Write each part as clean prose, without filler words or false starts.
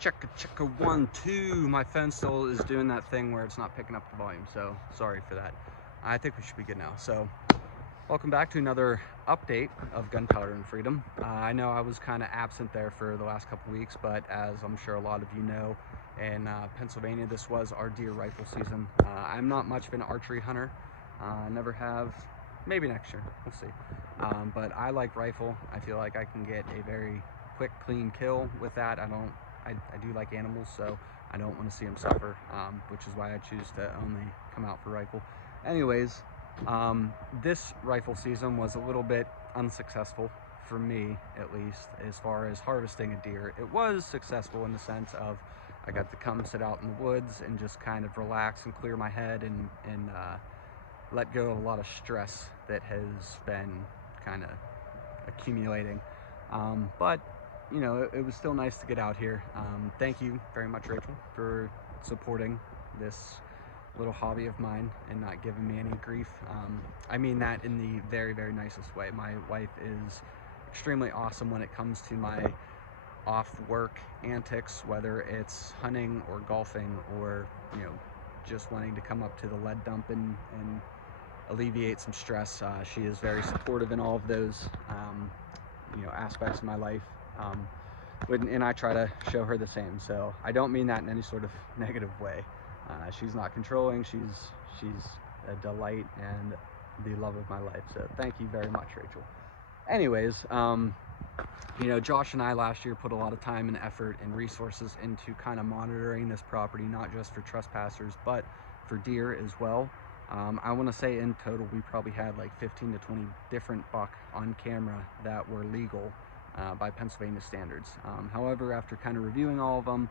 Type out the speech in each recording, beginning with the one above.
Check 1 2. My phone still is doing that thing where it's not picking up the volume, so sorry for that. I think we should be good now. So welcome back to another update of Gunpowder and Freedom. I know I was kind of absent there for the last couple weeks, but as I'm sure a lot of you know, in Pennsylvania this was our deer rifle season. I'm not much of an archery hunter, never have. Maybe next year, we'll see. But I like rifle. I feel like I can get a very quick, clean kill with that. I do like animals, so I don't want to see them suffer, which is why I choose to only come out for rifle. Anyways, this rifle season was a little bit unsuccessful for me, at least, as far as harvesting a deer. It was successful in the sense of I got to come sit out in the woods and just kind of relax and clear my head and let go of a lot of stress that has been kind of accumulating. But you know, it was still nice to get out here. Thank you very much, Rachel, for supporting this little hobby of mine and not giving me any grief. I mean that in the very, very nicest way. My wife is extremely awesome when it comes to my off-work antics, whether it's hunting or golfing or, you know, just wanting to come up to the lead dump and alleviate some stress. She is very supportive in all of those, you know, aspects of my life. And I try to show her the same. So I don't mean that in any sort of negative way. She's not controlling. She's a delight and the love of my life. So thank you very much, Rachel. Anyways, you know, Josh and I last year put a lot of time and effort and resources into kind of monitoring this property, not just for trespassers, but for deer as well. I want to say in total, we probably had like 15 to 20 different buck on camera that were legal by Pennsylvania standards. However, after kind of reviewing all of them,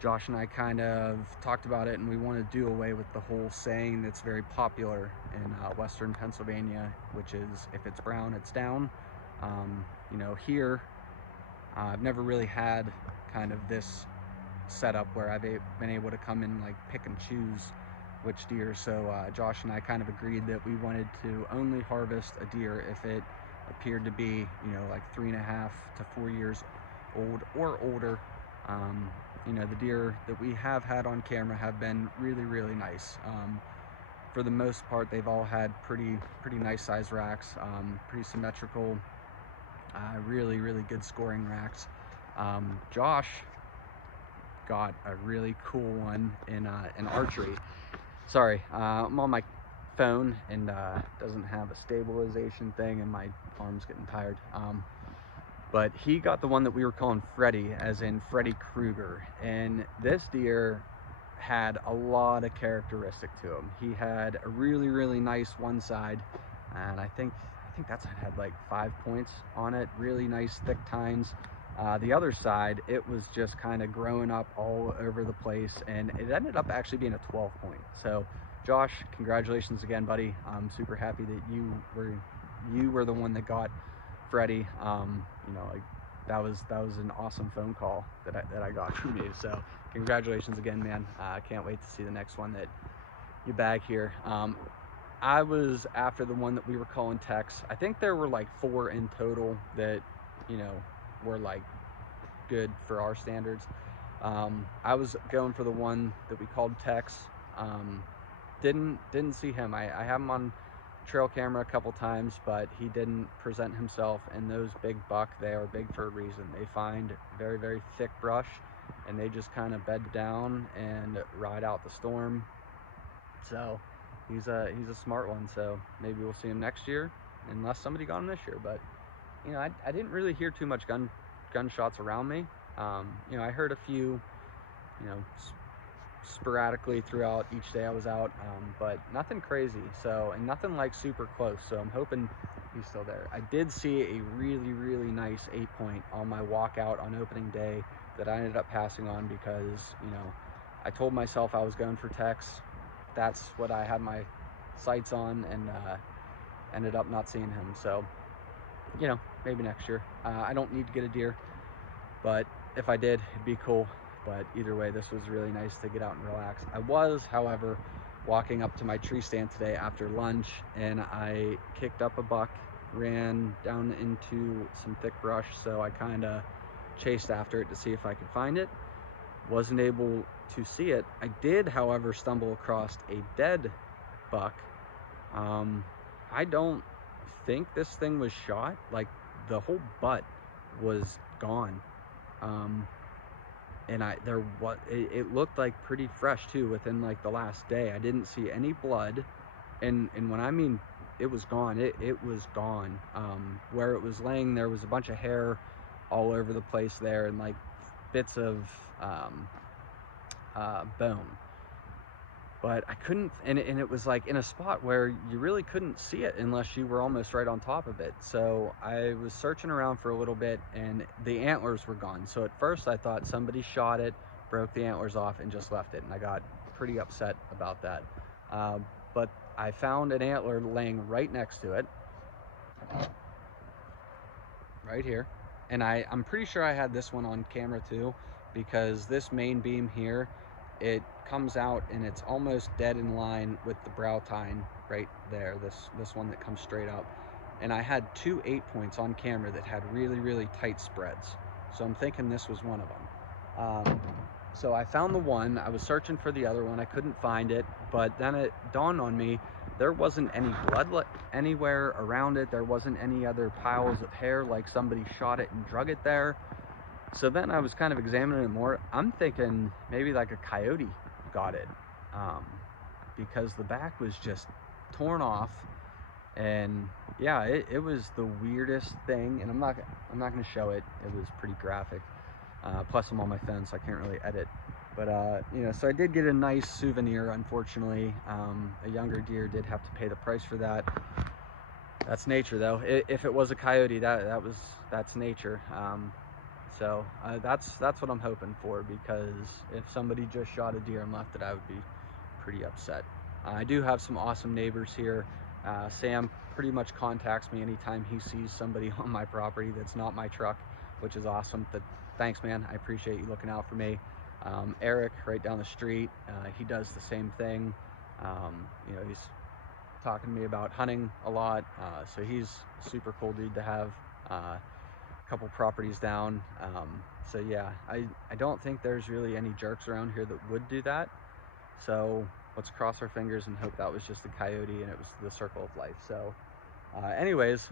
Josh and I kind of talked about it, and we want to do away with the whole saying that's very popular in Western Pennsylvania, which is if it's brown, it's down. You know, here, I've never really had kind of this setup where I've been able to come in like pick and choose which deer. So Josh and I kind of agreed that we wanted to only harvest a deer if it appeared to be, you know, like 3.5 to 4 years old or older. You know, the deer that we have had on camera have been really, really nice. For the most part, they've all had pretty nice size racks, pretty symmetrical, really, really good scoring racks. Josh got a really cool one in archery. Sorry, I'm on my phone and doesn't have a stabilization thing, and my arm's getting tired. But he got the one that we were calling Freddy, as in Freddy Krueger, and this deer had a lot of characteristic to him. He had a really, really nice one side, and I think that side had like 5 points on it, really nice thick tines. The other side, it was just kind of growing up all over the place, and it ended up actually being a 12 point. So Josh, congratulations again, buddy. I'm super happy that you were the one that got Freddy. You know, like that was an awesome phone call that I got from you. So congratulations again, man. I can't wait to see the next one that you bag here. I was after the one that we were calling Tex. I think there were like 4 in total that, you know, were like good for our standards. I was going for the one that we called Tex. Didn't see him. I have him on trail camera a couple times, but he didn't present himself. And those big buck, they are big for a reason. They find very, very thick brush, and they just kind of bed down and ride out the storm. So he's a smart one. So maybe we'll see him next year, unless somebody got him this year. But you know, I didn't really hear too much gunshots around me. You know, I heard a few, you know, sporadically throughout each day I was out, but nothing crazy. So, and nothing like super close. So I'm hoping he's still there. I did see a really, really nice 8 point on my walkout on opening day that I ended up passing on because, you know, I told myself I was going for Tex. That's what I had my sights on, and ended up not seeing him. So, you know, maybe next year. I don't need to get a deer, but if I did, it'd be cool. But either way, this was really nice to get out and relax. I was, however, walking up to my tree stand today after lunch, and I kicked up a buck, ran down into some thick brush, so I kind of chased after it to see if I could find it. wasn't able to see it. I did, however, stumble across a dead buck. I don't think this thing was shot. Like, the whole butt was gone. And it looked like pretty fresh too within like the last day. I didn't see any blood, and when I mean it was gone, it was gone. Where it was laying, there was a bunch of hair all over the place there, and like bits of bone. But I couldn't, and it was like in a spot where you really couldn't see it unless you were almost right on top of it. So I was searching around for a little bit, and the antlers were gone. So at first I thought somebody shot it, broke the antlers off, and just left it, and I got pretty upset about that. But I found an antler laying right next to it, right here. And I'm pretty sure I had this one on camera too, because this main beam here, it comes out and it's almost dead in line with the brow tine right there, this one that comes straight up. And I had 2 8-points on camera that had really tight spreads, so I'm thinking this was one of them. So I found the one. I was searching for the other one, I couldn't find it, but then it dawned on me there wasn't any blood anywhere around it. There wasn't any other piles of hair like somebody shot it and drug it there. So then I was kind of examining it more. I'm thinking maybe like a coyote got it, because the back was just torn off. And yeah, it was the weirdest thing, and I'm not going to show it. It was pretty graphic. Plus I'm on my phone, so I can't really edit. But you know, so I did get a nice souvenir. Unfortunately, a younger deer did have to pay the price for that. That's nature, though. If it was a coyote, that's nature. So that's what I'm hoping for, because if somebody just shot a deer and left it, I would be pretty upset. I do have some awesome neighbors here. Sam pretty much contacts me anytime he sees somebody on my property that's not my truck, which is awesome. Thanks, man. I appreciate you looking out for me. Eric, right down the street, he does the same thing. You know, he's talking to me about hunting a lot, so he's a super cool dude to have. A couple properties down. So yeah, I don't think there's really any jerks around here that would do that. So let's cross our fingers and hope that was just a coyote and it was the circle of life. So anyways,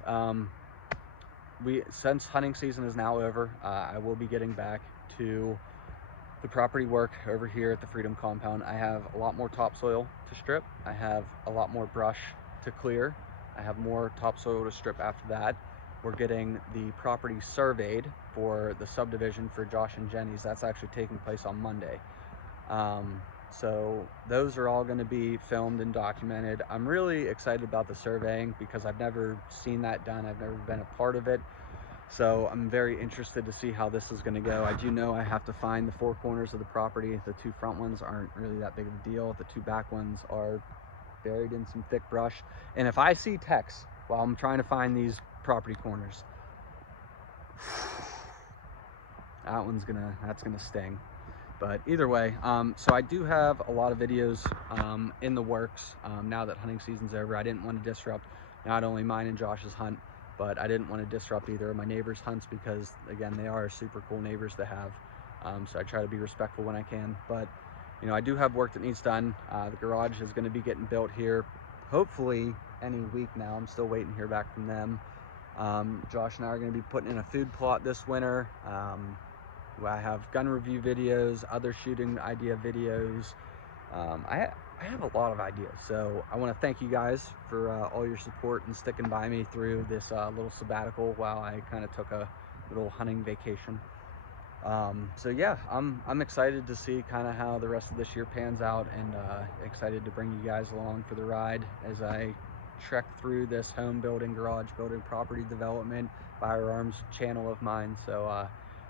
since hunting season is now over, I will be getting back to the property work over here at the Freedom Compound. I have a lot more topsoil to strip. I have a lot more brush to clear. I have more topsoil to strip after that. We're getting the property surveyed for the subdivision for Josh and Jenny's. That's actually taking place on Monday. So those are all going to be filmed and documented. I'm really excited about the surveying because I've never seen that done. I've never been a part of it. So I'm very interested to see how this is going to go. I do know I have to find the 4 corners of the property. The 2 front ones aren't really that big of a deal. The 2 back ones are buried in some thick brush. And if I see Tex while I'm trying to find these property corners, that's gonna sting. But either way, so I do have a lot of videos in the works now that hunting season's over. I didn't want to disrupt not only mine and Josh's hunt, but I didn't want to disrupt either of my neighbors' hunts, because again, they are super cool neighbors to have. So I try to be respectful when I can. But you know, I do have work that needs done. The garage is going to be getting built here hopefully any week now. I'm still waiting to hear back from them. Josh and I are going to be putting in a food plot this winter. I have gun review videos, other shooting idea videos. I have a lot of ideas, so I want to thank you guys for all your support and sticking by me through this little sabbatical while I kind of took a little hunting vacation. So yeah, I'm excited to see kind of how the rest of this year pans out, and excited to bring you guys along for the ride as I trek through this home building, garage building, property development, firearms channel of mine. So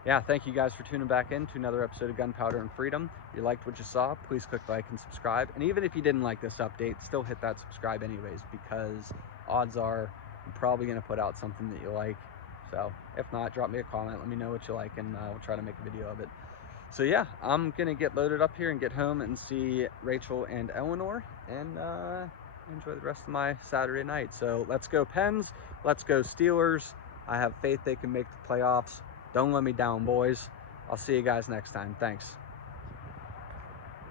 yeah, thank you guys for tuning back in to another episode of Gunpowder and Freedom. If you liked what you saw, please click like and subscribe. And even if you didn't like this update, still hit that subscribe anyways, because odds are I'm probably going to put out something that you like. So if not, drop me a comment, let me know what you like, and we'll try to make a video of it. So yeah, I'm going to get loaded up here and get home and see Rachel and Eleanor, and enjoy the rest of my Saturday night. So let's go Pens, let's go Steelers. I have faith they can make the playoffs. Don't let me down, boys. I'll see you guys next time. Thanks.